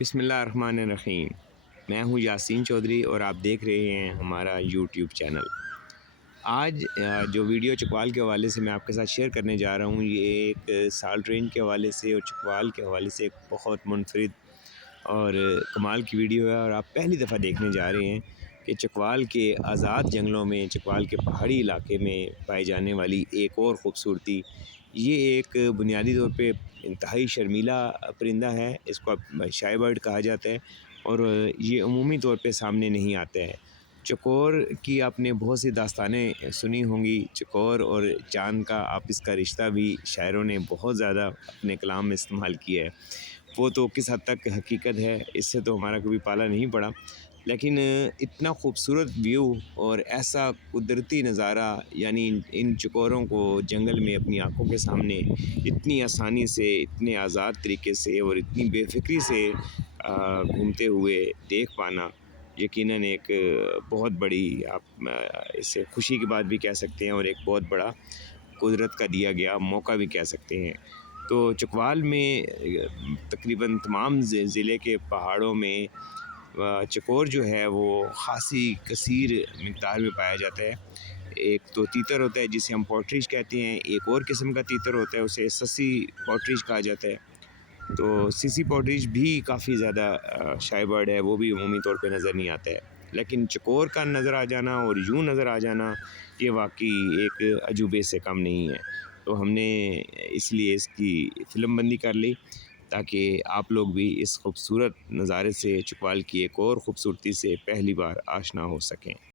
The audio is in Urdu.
بسم اللہ الرحمن الرحیم۔ میں ہوں یاسین چودھری اور آپ دیکھ رہے ہیں ہمارا یوٹیوب چینل۔ آج جو ویڈیو چکوال کے حوالے سے میں آپ کے ساتھ شیئر کرنے جا رہا ہوں، یہ ایک سالٹ رینج کے حوالے سے اور چکوال کے حوالے سے ایک بہت منفرد اور کمال کی ویڈیو ہے، اور آپ پہلی دفعہ دیکھنے جا رہے ہیں کہ چکوال کے آزاد جنگلوں میں، چکوال کے پہاڑی علاقے میں پائی جانے والی ایک اور خوبصورتی۔ یہ ایک بنیادی طور پہ انتہائی شرمیلا پرندہ ہے، اس کو شائی برڈ کہا جاتا ہے، اور یہ عمومی طور پہ سامنے نہیں آتا ہے۔ چکور کی آپ نے بہت سی داستانیں سنی ہوں گی۔ چکور اور چاند کا آپس کا رشتہ بھی شاعروں نے بہت زیادہ اپنے کلام میں استعمال کیا ہے۔ وہ تو کس حد تک حقیقت ہے، اس سے تو ہمارا کبھی پالا نہیں پڑا، لیکن اتنا خوبصورت ویو اور ایسا قدرتی نظارہ، یعنی ان چکوروں کو جنگل میں اپنی آنکھوں کے سامنے اتنی آسانی سے، اتنے آزاد طریقے سے اور اتنی بے فکری سے گھومتے ہوئے دیکھ پانا، یقیناً ایک بہت بڑی، آپ اسے خوشی کی بات بھی کہہ سکتے ہیں، اور ایک بہت بڑا قدرت کا دیا گیا موقع بھی کہہ سکتے ہیں۔ تو چکوال میں تقریباً تمام ضلع کے پہاڑوں میں چکور جو ہے وہ خاصی کثیر مقدار میں پایا جاتا ہے۔ ایک تو تیتر ہوتا ہے جسے ہم پوٹریچ کہتے ہیں، ایک اور قسم کا تیتر ہوتا ہے، اسے سسی پوٹریچ کہا جاتا ہے۔ تو سسی پوٹریچ بھی کافی زیادہ شائع برڈ ہے، وہ بھی عمومی طور پہ نظر نہیں آتا ہے، لیکن چکور کا نظر آ جانا اور یوں نظر آ جانا، یہ واقعی ایک عجوبے سے کم نہیں ہے۔ تو ہم نے اس لیے اس کی فلم بندی کر لی تاکہ آپ لوگ بھی اس خوبصورت نظارے سے، چکوال کی ایک اور خوبصورتی سے پہلی بار آشنا ہو سکیں۔